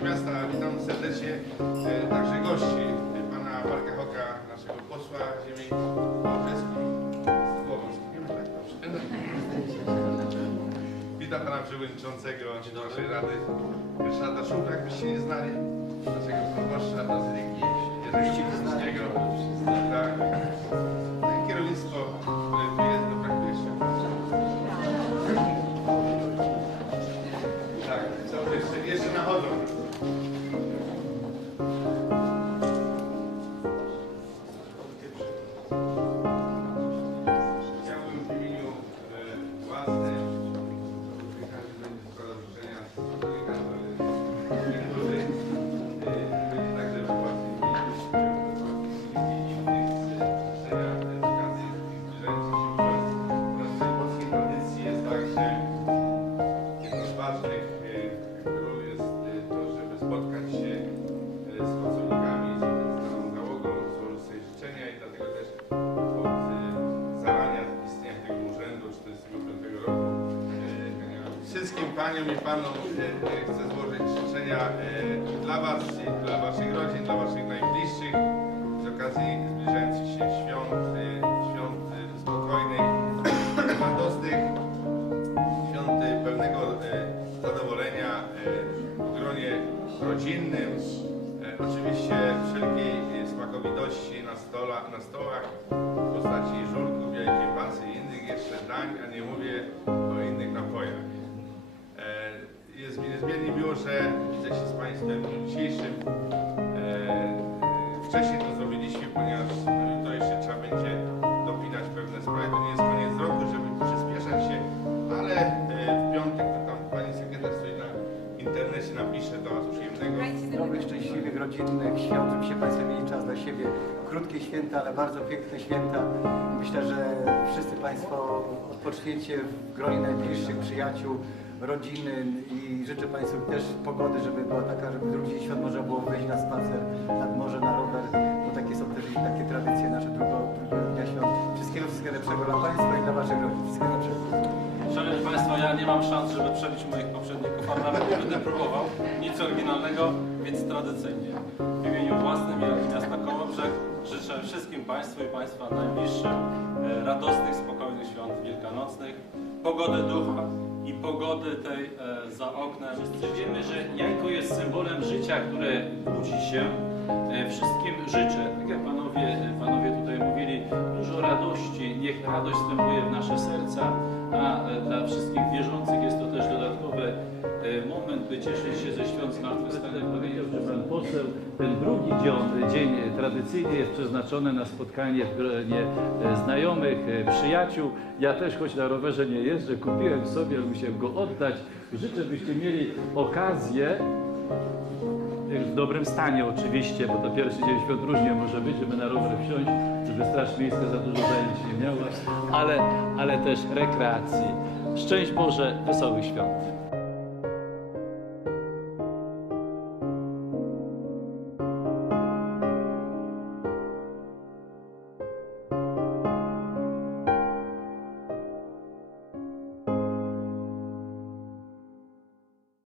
Wielkie Miasta. Witam serdecznie e, także gości e, pana Marka Hoka, naszego posła ziemi Wałbrzyskiej. Słowowskiej. Nie ma tak dobrze. Witam pana przewodniczącego naszej rady Ryszarda Szufra, jakbyście nie znali, naszego proboszcza Bazyliki Jerzego Krzyskiego. Tak. Paniom i panom e, e, chcę złożyć życzenia e, dla was, dla waszych rodzin, dla waszych najbliższych z okazji zbliżających się świąt, świąt spokojnych, radosnych, świąt pełnego e, zadowolenia w gronie rodzinnym. Oczywiście wszelkiej smakowitości na, stola, na stołach w postaci żurków, białej kiełbasy i innych jeszcze dań, a nie mówię Jest mi niezmiernie miło, że widzę się z Państwem w dniu dzisiejszym. E, Wcześniej to zrobiliśmy, ponieważ no, to jeszcze trzeba będzie dopinać pewne sprawy. To nie jest koniec roku, żeby przyspieszać się, ale e, w piątek to tam Pani Sekretarz sobie na internecie napisze do Was przyjemnego. Zdrowych, szczęśliwych, rodzinnych świąt, żebyście Państwo mieli czas dla siebie. Krótkie święta, ale bardzo piękne święta. Myślę, że wszyscy Państwo odpoczniecie w gronie najbliższych przyjaciół, rodziny i życzę Państwu też pogody, żeby była taka, żeby drugi świąt można było wyjść na spacer, nad morze, na rower, bo takie są też takie tradycje nasze drugiego dnia świąt. Wszystkiego, wszystkiego lepszego dla Państwa i dla Waszych rodzin. Wszystkiego lepszego. Szanowni Państwo, ja nie mam szans, żeby przebić moich poprzedników, ale nawet nie będę próbował. Nic oryginalnego, więc tradycyjnie. W imieniu własnym i Miasta Kołobrzeg życzę wszystkim Państwu i Państwa najbliższym e, radosnych, spokojnych świąt wielkanocnych, pogody ducha i pogody tej e, za oknem. Wszyscy wiemy, że jajko jest symbolem życia, które budzi się. E, Wszystkim życzę, tak jak panowie, panowie tutaj mówili, radości. Niech radość wstępuje w nasze serca, a e, dla wszystkich wierzących jest to też dodatkowy e, moment, by cieszyć się ze świąt Zmartwychwstania. Powiedział, że pan poseł, ten drugi dzień, dzień tradycyjnie jest przeznaczony na spotkanie w gronie e, znajomych, przyjaciół. Ja też, choć na rowerze nie jeżdżę, kupiłem sobie, musiałem go oddać. Życzę, byście mieli okazję, w dobrym stanie oczywiście, bo to pierwszy dzień świąt różnie może być, żeby na rower wsiąść, żeby straż miejska za dużo zajęć nie miała, ale, ale też rekreacji. Szczęść Boże, wesołych świąt.